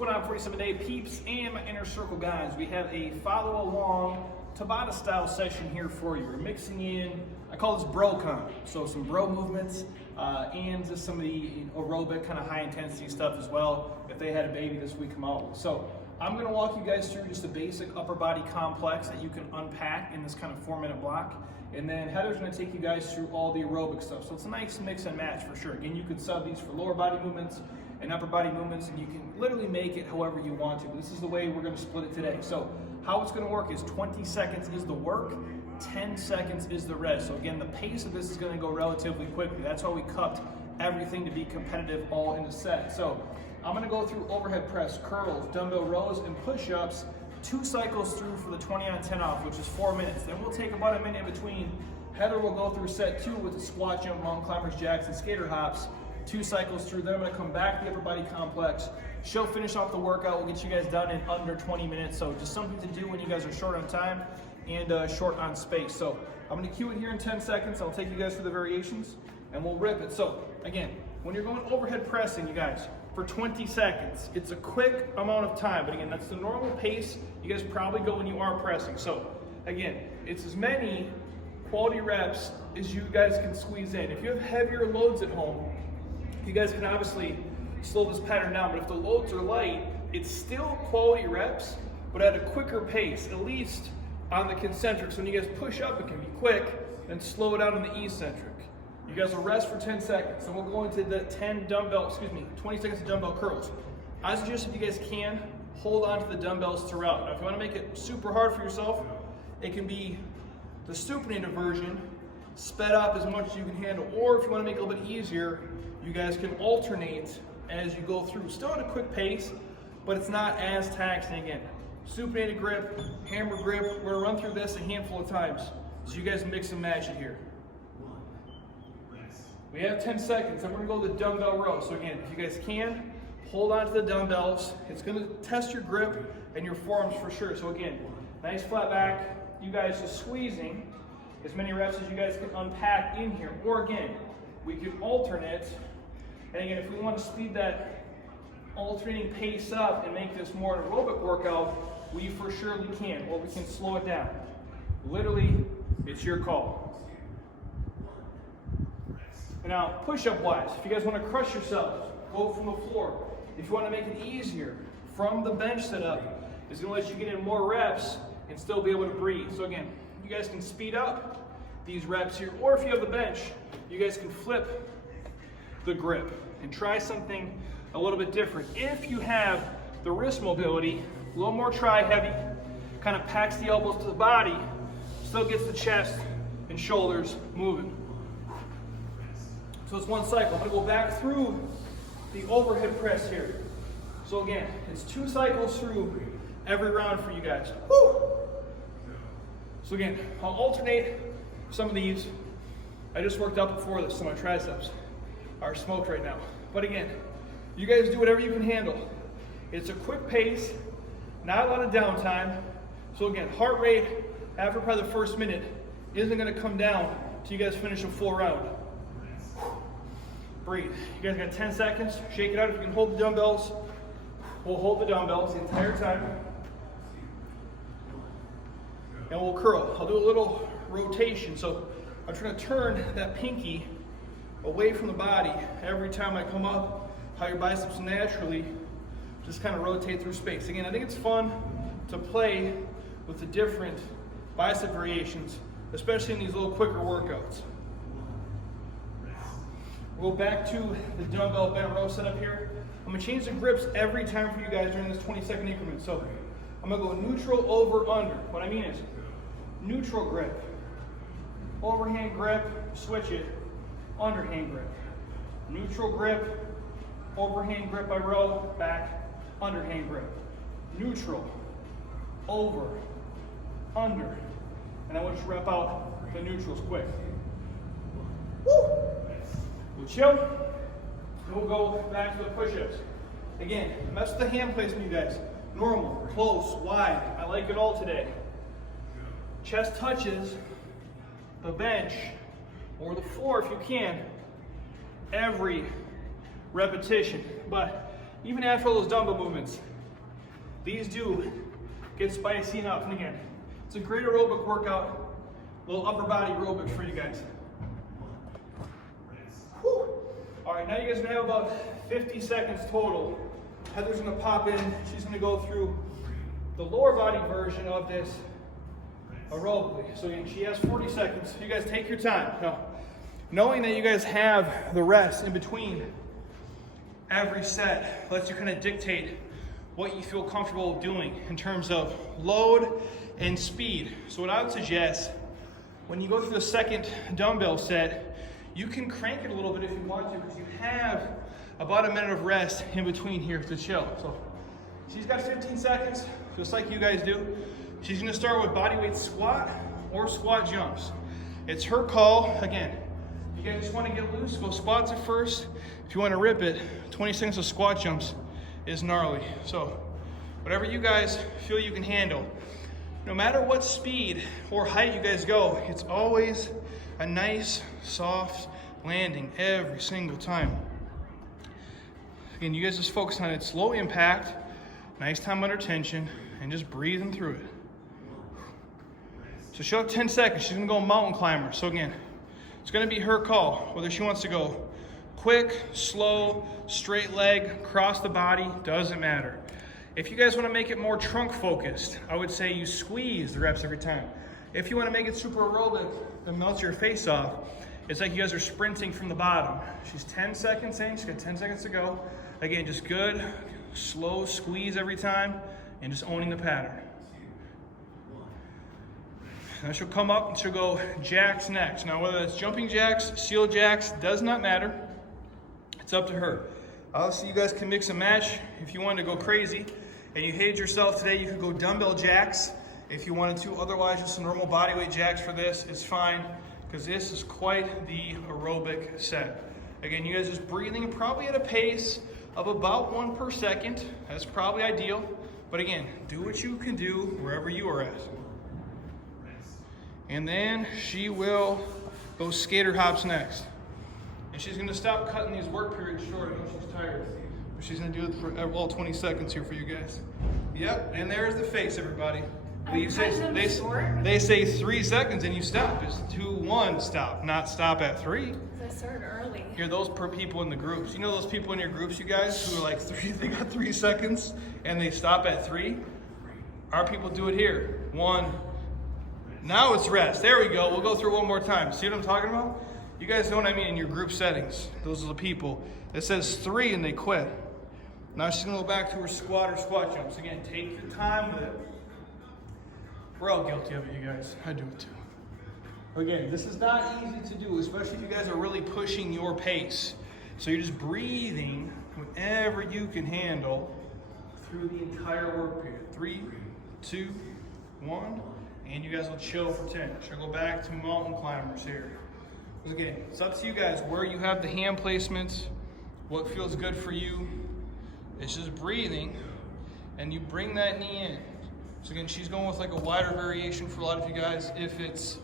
going on, 47-day peeps and my inner circle guys? We have a follow along Tabata style session here for you. We're mixing in, I call this bro con, so some bro movements and just some of the aerobic kind of high intensity stuff as well. If they had a baby this week, come out. So I'm going to walk you guys through just a basic upper body complex that you can unpack in this kind of 4-minute block. And then Heather's going to take you guys through all the aerobic stuff. So it's a nice mix and match for sure. Again, you could sub these for lower body movements and upper body movements, and you can literally make it however you want to. But this is the way we're going to split it today. So how it's going to work is 20 seconds is the work, 10 seconds is the rest. So again, the pace of this is going to go relatively quickly. That's why we cupped everything to be competitive all in the set. So I'm going to go through overhead press, curls, dumbbell rows, and push-ups, 2 cycles through for the 20 on 10 off, which is 4 minutes. Then we'll take about a minute in between. Heather will go through set 2 with the squat, jump, mountain climbers, jacks, and skater hops, 2 cycles through. Then I'm going to come back to the upper body complex. She'll finish off the workout. We'll get you guys done in under 20 minutes. So just something to do when you guys are short on time and short on space. So I'm going to cue it here in 10 seconds. I'll take you guys through the variations and we'll rip it. So again, when you're going overhead pressing, you guys, for 20 seconds. It's a quick amount of time, but again, that's the normal pace you guys probably go when you are pressing. So again, it's as many quality reps as you guys can squeeze in. If you have heavier loads at home, you guys can obviously slow this pattern down, but if the loads are light, it's still quality reps, but at a quicker pace, at least on the concentrics. When you guys push up, it can be quick, then slow it down in the eccentric. You guys will rest for 10 seconds, and we'll go into the 20 seconds of dumbbell curls. I suggest if you guys can, hold on to the dumbbells throughout. Now, if you want to make it super hard for yourself, it can be the supinated version, sped up as much as you can handle, or if you want to make it a little bit easier, you guys can alternate as you go through. Still at a quick pace, but it's not as taxing again. Supinated grip, hammer grip, we're going to run through this a handful of times, so you guys mix and match it here. We have 10 seconds, and we're gonna go to the dumbbell row. So again, if you guys can, hold on to the dumbbells. It's gonna test your grip and your forearms for sure. So again, nice flat back. You guys just squeezing as many reps as you guys can unpack in here. Or again, we can alternate. And again, if we want to speed that alternating pace up and make this more an aerobic workout, we for surely can. Or we can slow it down. Literally, it's your call. Now, push-up wise, if you guys want to crush yourselves, go from the floor. If you want to make it easier, from the bench setup, it's going to let you get in more reps and still be able to breathe. So again, you guys can speed up these reps here, or if you have the bench, you guys can flip the grip and try something a little bit different. If you have the wrist mobility, a little more tri-heavy, kind of packs the elbows to the body, still gets the chest and shoulders moving. So it's 1 cycle. I'm going to go back through the overhead press here. So again, it's 2 cycles through every round for you guys. Woo! So again, I'll alternate some of these. I just worked out before this, so my triceps are smoked right now. But again, you guys do whatever you can handle. It's a quick pace, not a lot of downtime. So again, heart rate after probably the first minute isn't going to come down until you guys finish a full round. Breathe. You guys got 10 seconds. Shake it out. If you can hold the dumbbells, we'll hold the dumbbells the entire time. And we'll curl. I'll do a little rotation. So I'm trying to turn that pinky away from the body every time I come up, how your biceps naturally just kind of rotate through space. Again, I think it's fun to play with the different bicep variations, especially in these little quicker workouts. We'll go back to the dumbbell bent row setup here. I'm gonna change the grips every time for you guys during this 20-second increment. So I'm gonna go neutral, over, under. What I mean is neutral grip, overhand grip, switch it, underhand grip. Neutral grip, overhand grip by row, back, underhand grip. Neutral, over, under. And I want you to rep out the neutrals quick. Woo! We'll chill, and we'll go back to the push-ups. Again, mess with the hand placement, you guys. Normal, close, wide. I like it all today. Chest touches the bench or the floor if you can, every repetition. But even after all those dumbbell movements, these do get spicy enough. And again, it's a great aerobic workout, a little upper body aerobics for you guys. Whew. All right, now you guys are gonna have about 50 seconds total. Heather's gonna pop in. She's gonna go through the lower body version of this aerobically. So again, she has 40 seconds. You guys take your time. Now, knowing that you guys have the rest in between every set lets you kind of dictate what you feel comfortable doing in terms of load and speed. So what I would suggest, when you go through the second dumbbell set, you can crank it a little bit if you want to, because you have about a minute of rest in between here to chill. So she's got 15 seconds, just like you guys do. She's gonna start with bodyweight squat or squat jumps. It's her call. Again, if you guys just wanna get loose, go squats at first. If you wanna rip it, 20 seconds of squat jumps is gnarly. So whatever you guys feel you can handle. No matter what speed or height you guys go, it's always a nice, soft landing every single time. Again, you guys just focus on its low impact, nice time under tension, and just breathing through it. So she'll have 10 seconds. She's gonna go mountain climber. So again, it's gonna be her call, whether she wants to go quick, slow, straight leg, cross the body, doesn't matter. If you guys wanna make it more trunk focused, I would say you squeeze the reps every time. If you wanna make it super aerobic that melts your face off, it's like you guys are sprinting from the bottom. She's 10 seconds in, she's got 10 seconds to go. Again, just good, slow squeeze every time, and just owning the pattern. Now she'll come up and she'll go jacks next. Now whether that's jumping jacks, seal jacks, does not matter. It's up to her. Obviously you guys can mix and match. If you wanted to go crazy and you hated yourself today, you could go dumbbell jacks if you wanted to. Otherwise, just some normal bodyweight jacks for this is fine, because this is quite the aerobic set. Again, you guys just breathing probably at a pace of about 1 per second. That's probably ideal. But again, do what you can do wherever you are at. And then she will go skater hops next. And she's gonna stop cutting these work periods short. I know she's tired. But she's gonna do it for all 20 seconds here for you guys. Yep, and there's the face, everybody. They say 3 seconds and you stop. It's 2, 1, stop. Not stop at 3. I started early. You're those people in the groups. You know those people in your groups, you guys, who are like they got 3 seconds and they stop at 3? Our people do it here. 1. Now it's rest. There we go. We'll go through one more time. See what I'm talking about? You guys know what I mean in your group settings. Those are the people. It says 3 and they quit. Now she's gonna go back to her squat or squat jumps. Again, take your time with it. We're all guilty of it, you guys. I do it too. Again, this is not easy to do, especially if you guys are really pushing your pace. So you're just breathing whenever you can handle through the entire work period. 3, 2, 1. And you guys will chill for 10. She'll go back to mountain climbers here. Again, it's up to you guys where you have the hand placements, what feels good for you. It's just breathing, and you bring that knee in. So again, she's going with like a wider variation for a lot of you guys. If it's,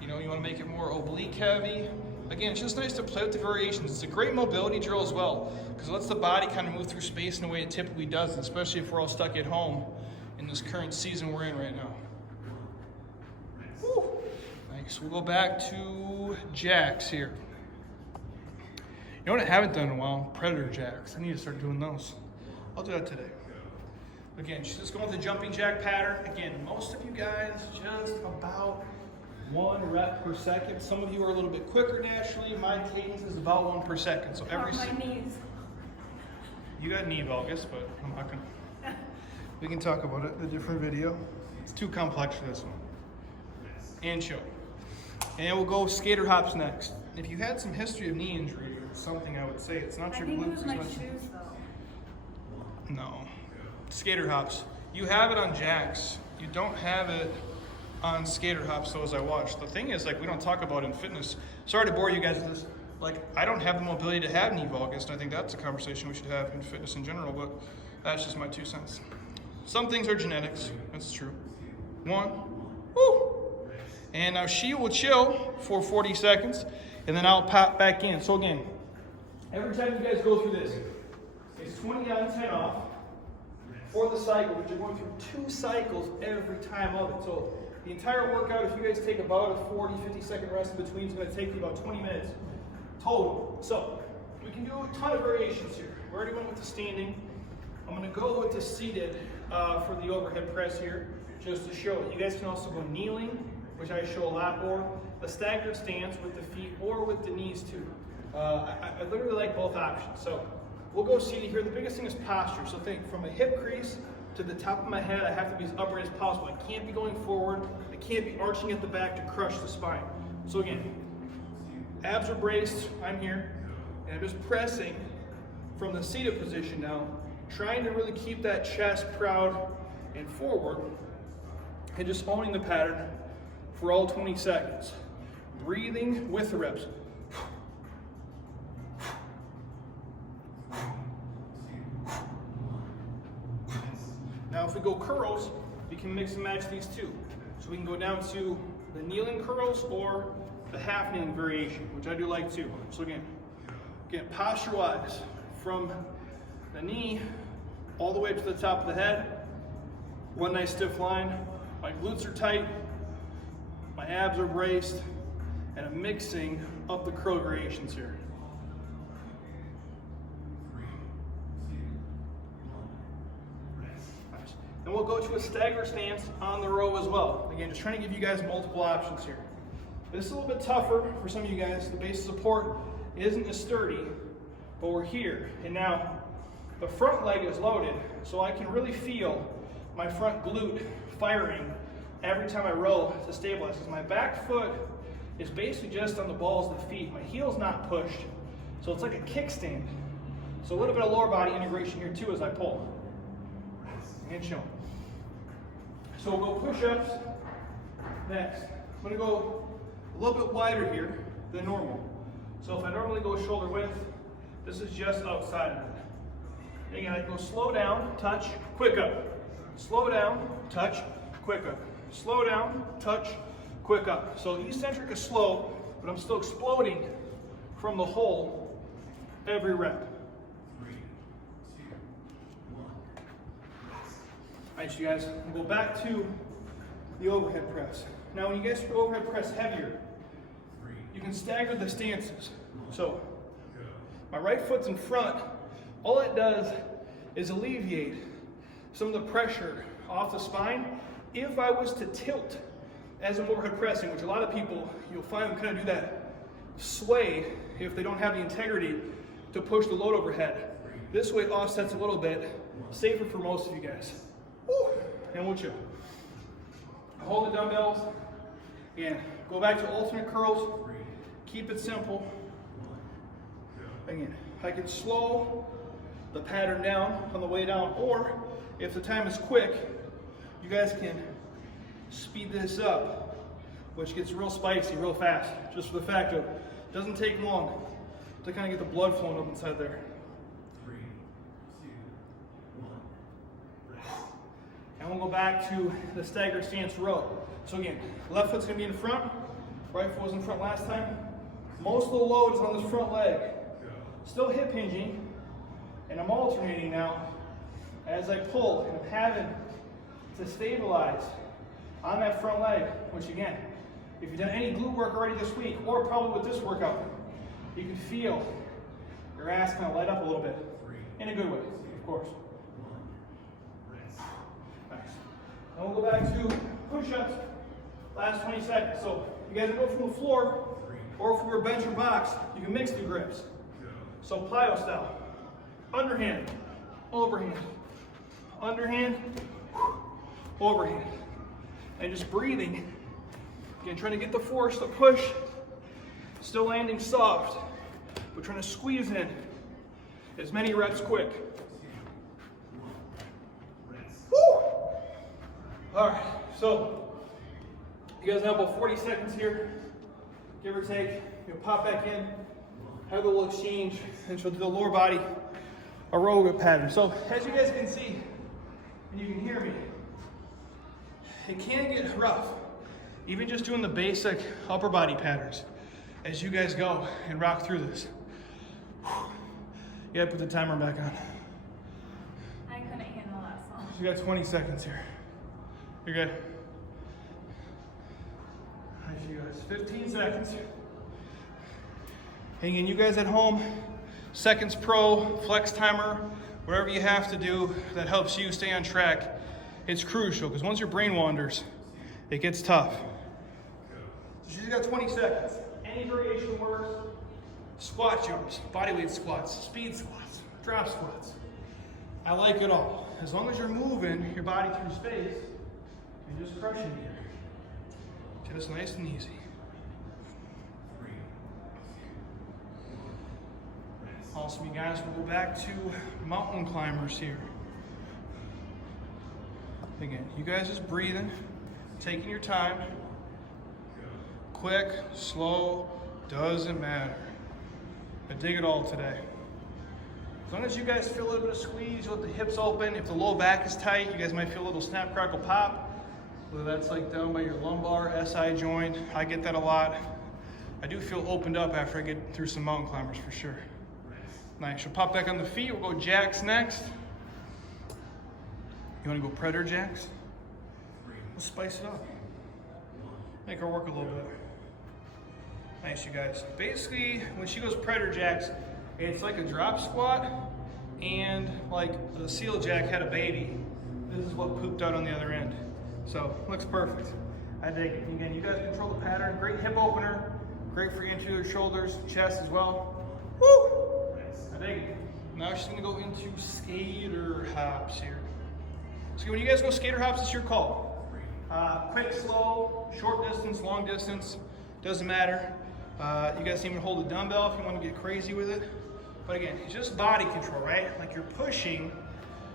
you want to make it more oblique heavy. Again, it's just nice to play with the variations. It's a great mobility drill as well, because it lets the body kind of move through space in a way it typically doesn't, especially if we're all stuck at home in this current season we're in right now. Woo. Nice. We'll go back to jacks here. You know what I haven't done in a while? Predator jacks. I need to start doing those. I'll do that today. Again, she's just going with the jumping jack pattern. Again, most of you guys just about 1 rep per second. Some of you are a little bit quicker naturally. My cadence is about 1 per second. So every my knees. You got knee valgus, but I'm not gonna. We can talk about it in a different video. It's too complex for this one. And chill. And we'll go skater hops next. If you had some history of knee injury or something, I would say it's not your glutes as much. Shoes, though. No. Skater hops. You have it on jacks. You don't have it on skater hops, so as I watch. The thing is, we don't talk about in fitness. Sorry to bore you guys with this. I don't have the mobility to have knee valgus, and I think that's a conversation we should have in fitness in general, but that's just my 2 cents. Some things are genetics. That's true. 1. Woo! And now she will chill for 40 seconds, and then I'll pop back in. So again, every time you guys go through this, is 20 on, 10 off for the cycle, but you're going through 2 cycles every time of it. So the entire workout, if you guys take about a 40, 50-second rest in between, is going to take you about 20 minutes total. So we can do a ton of variations here. We already went with the standing. I'm going to go with the seated for the overhead press here, just to show it. You guys can also go kneeling, which I show a lot, or a staggered stance with the feet or with the knees too. I literally like both options. So we'll go seated here. The biggest thing is posture. So think from a hip crease to the top of my head, I have to be as upright as possible. I can't be going forward. I can't be arching at the back to crush the spine. So again, abs are braced. I'm here. And I'm just pressing from the seated position now, trying to really keep that chest proud and forward, and just owning the pattern for all 20 seconds. Breathing with the reps. Now if we go curls, we can mix and match these two. So we can go down to the kneeling curls or the half kneeling variation, which I do like too. So again posture-wise, from the knee all the way to the top of the head, one nice stiff line. My glutes are tight, my abs are braced, and I'm mixing up the curl variations here. Nice. And we'll go to a staggered stance on the row as well. Again, just trying to give you guys multiple options here. This is a little bit tougher for some of you guys. The base of support isn't as sturdy, but we're here. And now the front leg is loaded, so I can really feel my front glute firing every time I row to stabilize. Because my back foot is basically just on the balls of the feet. My heel's not pushed, so it's like a kickstand. So a little bit of lower body integration here too as I pull. And show. So we'll go push-ups next. I'm gonna go a little bit wider here than normal. So if I normally go shoulder width, this is just outside of it. Again, I go slow down, touch, quick up. Slow down, touch, quick up. Slow down, touch, quick up. So eccentric is slow, but I'm still exploding from the hole every rep. 3, 2, 1. All right, you guys, we'll go back to the overhead press. Now, when you guys overhead press heavier, you can stagger the stances. So my right foot's in front. All it does is alleviate some of the pressure off the spine. If I was to tilt as I'm overhead pressing, which a lot of people, you'll find them kind of do that sway if they don't have the integrity to push the load overhead. This way it offsets a little bit, safer for most of you guys. Woo. And we'll chill. Hold the dumbbells. Again, go back to alternate curls. Keep it simple. Again, I can slow the pattern down on the way down, or if the time is quick, you guys can speed this up, which gets real spicy real fast, just for the fact of it doesn't take long to kind of get the blood flowing up inside there. 3, 2, 1. And we'll go back to the staggered stance row. So again, left foot's gonna be in front, right foot was in front last time. Most of the load is on this front leg. Still hip hinging, and I'm alternating now as I pull, and I'm having to stabilize on that front leg, which again, if you've done any glute work already this week, or probably with this workout, you can feel your ass kind of light up a little bit, in a good way, of course. Nice. And we'll go back to push-ups, last 20 seconds. So you guys go from the floor, or if we were bench or box, you can mix the grips. So plyo style, underhand, overhand, underhand, overhand. And just breathing. Again, trying to get the force to push, still landing soft, but trying to squeeze in as many reps quick. Woo! All right, so you guys have about 40 seconds here, give or take. You'll pop back in, have a little exchange, and she'll do the lower body aerobic pattern. So as you guys can see, and you can hear me, it can get rough, even just doing the basic upper body patterns as you guys go and rock through this. You gotta put the timer back on. You got 20 seconds here. You're good. Nice, you guys. 15 seconds. And again, you guys at home, Seconds Pro, Flex Timer, whatever you have to do that helps you stay on track, it's crucial because once your brain wanders, it gets tough. So you got 20 seconds. Any variation works. Squat jumps, bodyweight squats, speed squats, drop squats. I like it all. As long as you're moving your body through space and just crushing here. Just nice and easy. Awesome, you guys. We'll go back to mountain climbers here. Again, you guys just breathing, taking your time. Quick, slow, doesn't matter. I dig it all today. As long as you guys feel a little bit of squeeze, you let the hips open. If the low back is tight, you guys might feel a little snap, crackle, pop. Whether that's like down by your lumbar, SI joint. I get that a lot. I do feel opened up after I get through some mountain climbers for sure. Nice. You'll pop back on the feet. We'll go jacks next. You want to go predator jacks? We'll spice it up. Make her work a little bit. Nice, you guys. Basically, when she goes predator jacks, it's like a drop squat and like a seal jack had a baby. This is what pooped out on the other end. So, looks perfect. I dig it. Again, you guys control the pattern. Great hip opener. Great for your anterior shoulders, chest as well. Woo! I dig it. Now she's gonna go into skater hops here. So when you guys go skater hops, it's your call. Quick, slow, short distance, long distance, doesn't matter. You guys can even hold a dumbbell if you want to get crazy with it. But again, it's just body control, right? Like you're pushing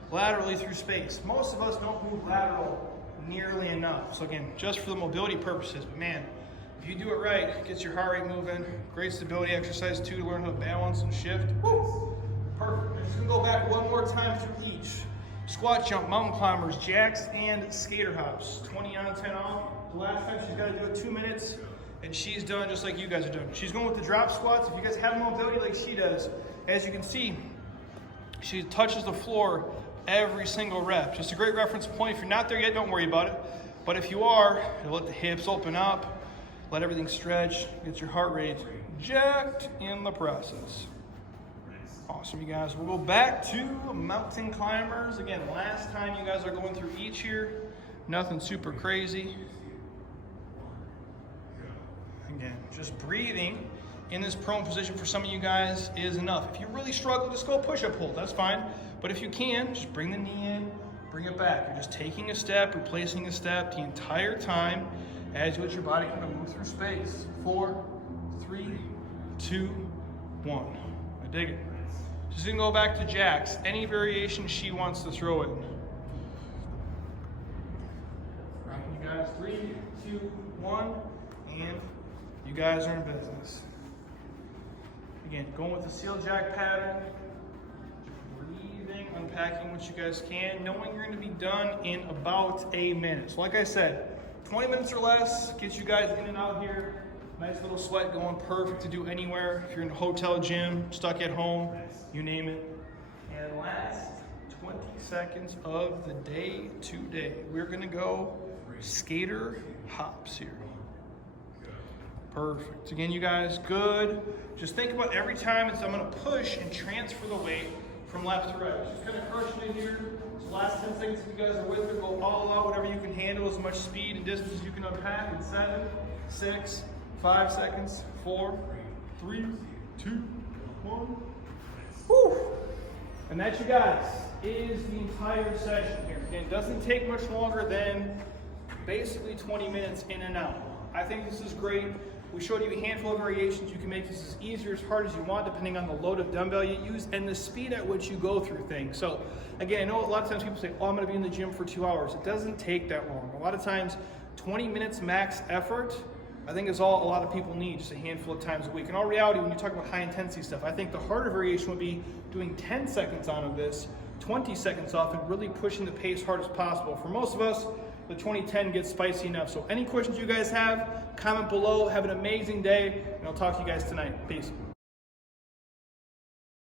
laterally through space. Most of us don't move lateral nearly enough. So again, just for the mobility purposes, but man, if you do it right, it gets your heart rate moving. Great stability exercise too to learn how to balance and shift. Woo! Perfect. I'm just gonna go back one more time through each. Squat jump, mountain climbers, jacks, and skater hops. 20 on, 10 off. The last time she's gotta do it 2 minutes, and she's done just like you guys are doing. She's going with the drop squats. If you guys have mobility like she does, as you can see, she touches the floor every single rep. Just a great reference point. If you're not there yet, don't worry about it. But if you are, you'll let the hips open up, let everything stretch, get your heart rate jacked in the process. Awesome, you guys. We'll go back to mountain climbers. Again, last time you guys are going through each here. Nothing super crazy. Again, just breathing in this prone position for some of you guys is enough. If you really struggle, just go push-up hold. That's fine. But if you can, just bring the knee in, bring it back. You're just taking a step, replacing a step the entire time as you let your body kind of move through space. 4, 3, 2, 1. I dig it. She's gonna go back to jacks. Any variation she wants to throw in. Right, you guys, 3, 2, 1, and you guys are in business. Again, going with the seal jack pattern, breathing, unpacking what you guys can, knowing you're gonna be done in about a minute. So like I said, 20 minutes or less, gets you guys in and out here. Nice little sweat going, perfect to do anywhere. If you're in a hotel gym, stuck at home, you name it. And last 20 seconds of the day today, we're gonna go skater hops here. Perfect. Again, you guys, good. Just think about every time I'm gonna push and transfer the weight from left to right. Just kind of crush it in here. So last 10 seconds, if you guys are with it, go all out, whatever you can handle, as much speed and distance as you can unpack in 7, 6, 5 seconds, 4, 3, 2, 1. Woo! And that, you guys, is the entire session here. Again, it doesn't take much longer than basically 20 minutes in and out. I think this is great. We showed you a handful of variations. You can make this as easy or as hard as you want, depending on the load of dumbbell you use and the speed at which you go through things. So again, I know a lot of times people say, oh, I'm gonna be in the gym for 2 hours. It doesn't take that long. A lot of times, 20 minutes max effort, I think is all a lot of people need, just a handful of times a week. In all reality, when you talk about high intensity stuff, I think the harder variation would be doing 10 seconds on of this, 20 seconds off, and really pushing the pace hard as possible. For most of us, the 20-10 gets spicy enough. So any questions you guys have, comment below. Have an amazing day, and I'll talk to you guys tonight. Peace.